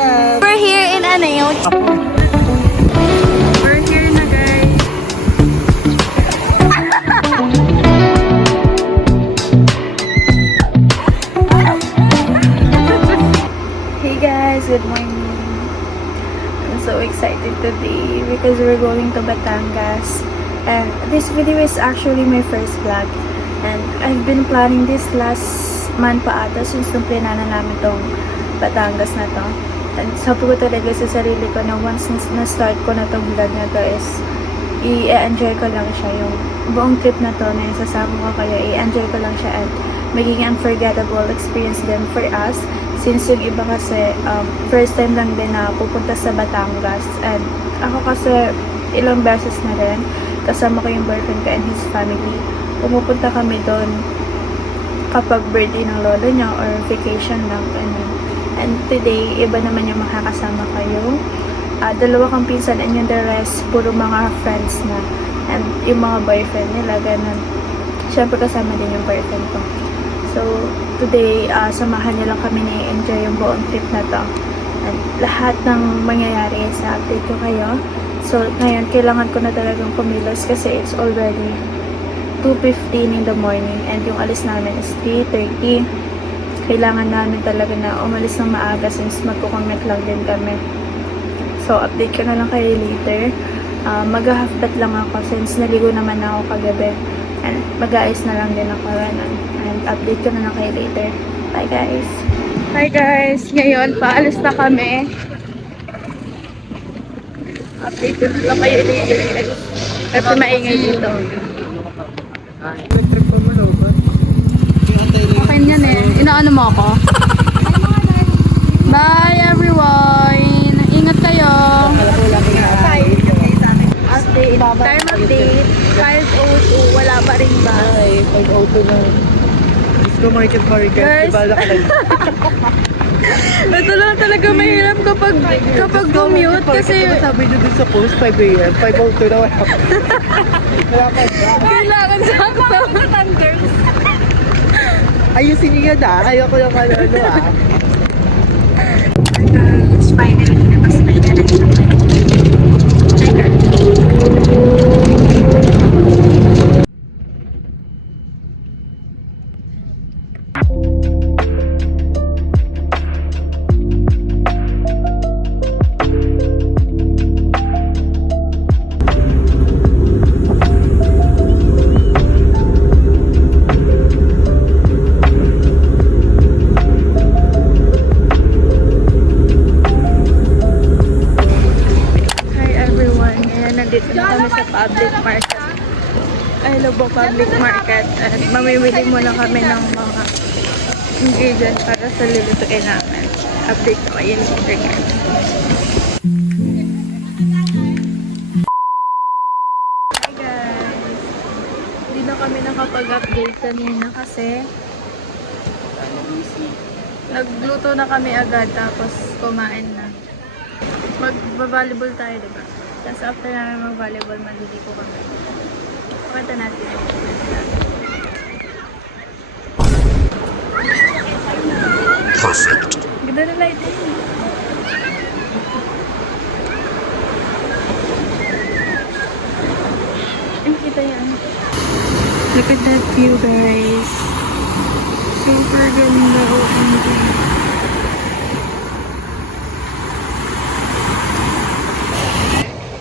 Congrats! We're here in ano. We're here na, guys. Hey guys, good morning. I'm so excited today because we're going to Batangas. And this video is actually my first vlog. And I've been planning this last month pa ata since nung plananan namin tong Batangas na to. And sabi ko talaga sa sarili ko na once na-start ko na tong vlog na to is i-enjoy ko lang siya. Yung buong trip na to na isasama ko kayo, i-enjoy ko lang siya at magiging unforgettable experience din for us. Since yung iba kasi first time lang din na pupunta sa Batangas. And ako kasi ilang beses na rin kasama ko yung boyfriend ko and his family. Pumupunta kami doon kapag birthday ng lolo niya or vacation lang. And today, iba naman yung makakasama kayo. Dalawa kang pinsan and yung the rest, puro mga friends na. And yung mga boyfriend nila, ganun. Siyempre kasama din yung boyfriend ko. So, today, samahan niyo lang kami na enjoy yung buong trip na to. And lahat ng mangyayari sa update ko kayo. So, ngayon, kailangan ko na talagang kumilos kasi it's already 2:15 in the morning and yung alis namin is 3:30. Kailangan namin talaga na umalis ng maaga since magkukommit lang din kami. So, update ko na lang kayo later. Mag-half-bath lang ako since naligo naman ako kagabi. And mag-aayos na lang din ako ranon. And update ko na lang kayo later. Bye guys! Hi guys! Ngayon, paalis na kami. Update ko na lang kayo later. Kasi maingay dito. Okay yan eh. Inaano mo ako? Bye everyone! Ingat kayo! Update. Time update. 5:02. Wala pa rin ba? Ay, 5:02 na. Diyos ko, market. Ibala ka lang. Ito lang talaga mahirap kapag gumute kasi sabi nyo dun sa post, 5 a.m. 5:02 na wala. Wala pa dyan. kailangan sakto. Ayusin nyo yan ah. Ayoko yung ano ah. It's finally labas na yan. Nandito na kami sa public market. Ay, Lobo Public Market. At mamimili muna kami ng mga ingredients para sa lulutuin namin. Update ko kayo later guys. Hi guys! Hindi na kami nakapag-update kanina kasi nagluto na kami agad tapos kumain na. Mag-volleyball tayo, diba? Tapos after namin mag-volleyball, maliligo kami. Pakita natin yung perfect! Ganda na lighting. Ay, kita yan. Look at that view, guys. Super ganda. OMG.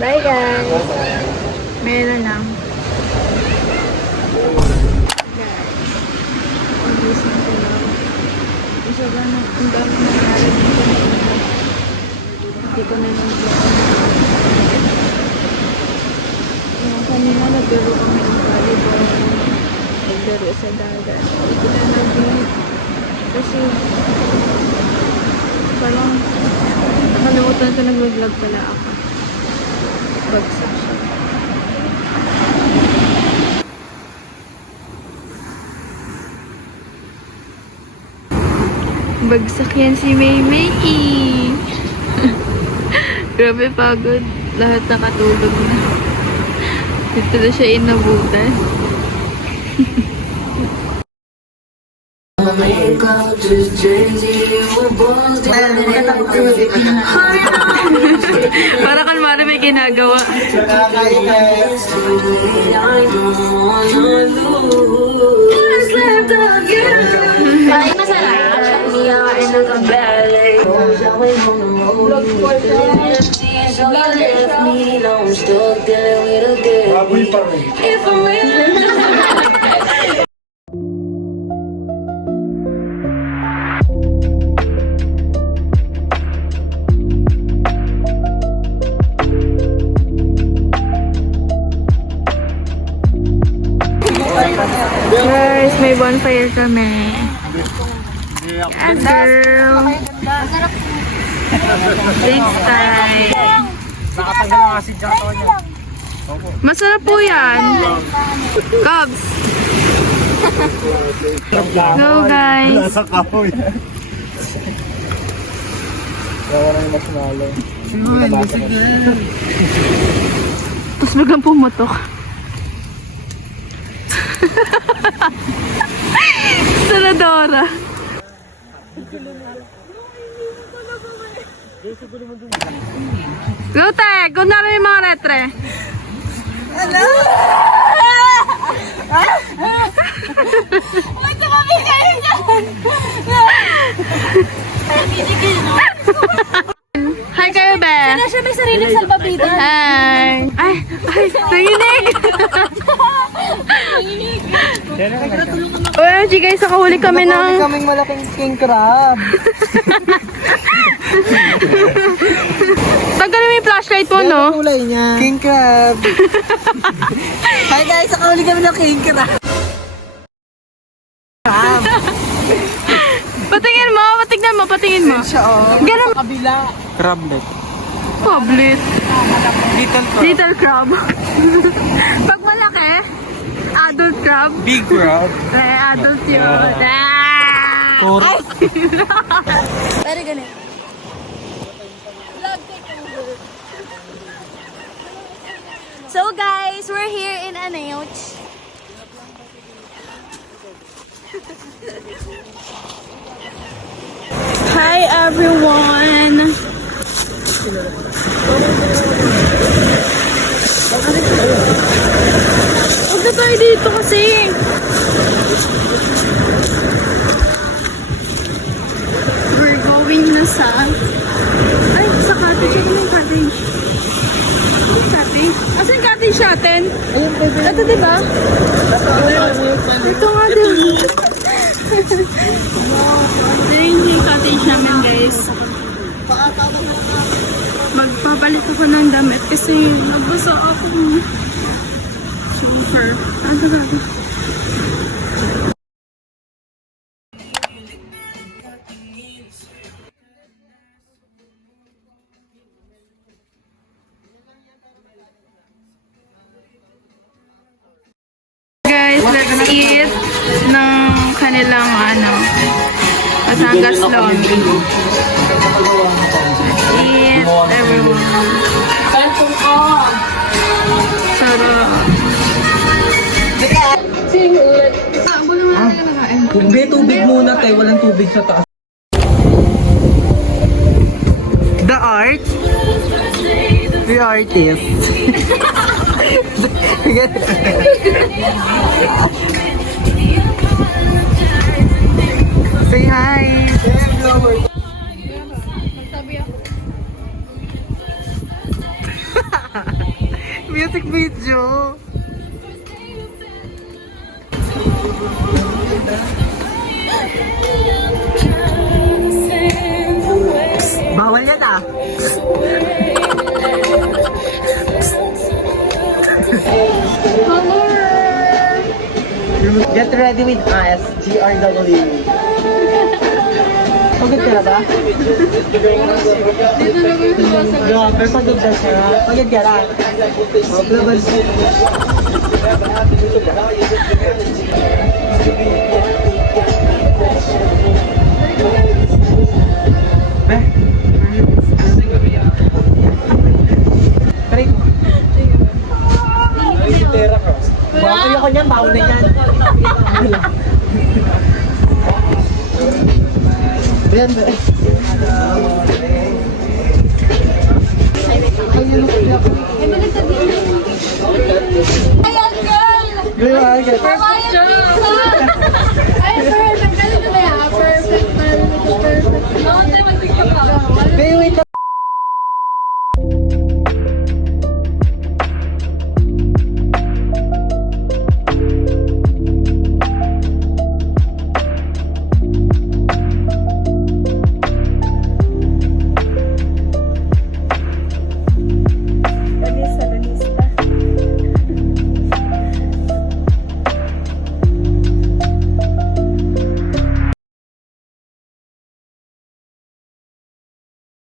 Bye guys! Meron lang. Guys. Pag-isang ko lang. Isa ba na kung dami nangyari dito. Hindi ko na yung vlog. Kanina naglaro kami ng volleyball. Naglaro sa dagat. Hindi na nag-beat. Kasi parang nakalimutan ko nag-vlog pala ako. Bagsak siya. Bagsak yan si Maymay. Grabe pagod. Lahat nakatulog na. Dito na siya inabutan. Para kalmari may ginagawa. Nakakaingay. Ay, masarap. Baboy pa rin. Guys, may bonfire kami. Yes, girl. Big time. Nakatanggal ang asin sa katawan niya. Masarap po yan. Cubs. Go, guys. Nasa kahoy. Kaya na yung marshmallow. Tapos biglang pumutok. Senadora. Go, te! Go na rin yung mga retre. Hi kayo, be! Wala siya may sariling salbabida. Hi! Ay! Ay! Nanginig! OMG guys, nakahuli kami ng... kaming malaking king crab. Tanggalin mo yung flashlight mo, no? Kulay niya. King crab. Hi guys, nakahuli kami ng king crab. Patingin mo, patignan mo, patingin mo. Siya oh. Ganun. Kabila. Crablet. Public. Little crab. Little crab. Pag malaki, adult crab. Big crab. Eh, adult yun. Or Pero ganun. So guys, we're here in Anayuch. Hi everyone! Huwag na tayo dito kasi! We're going na sa... Ay, sa cottage. Ano yung cottage? Ano yung cottage? Asan yung cottage natin? Ito diba? Ito nga diba? Ayun yung cottage namin guys. Magpapalit ako ng damit kasi nabasa ako. Super. Ano ba? Guys, let's eat ng kanilang Batangas Lomi. Eat, everyone. Sarap. Hindi, tubig muna tayo. Walang tubig sa taas. The art? The artist. Say hi. Music video. Bawal yan ah. Get ready with us, GRW. Pagod ka na ba? Grabe, pagod na siya. Pagod ka na. Maplaban siya. Bakit ako niyan, bawal na yan. Ayan. Ayan, girl! Di ba? Hermione!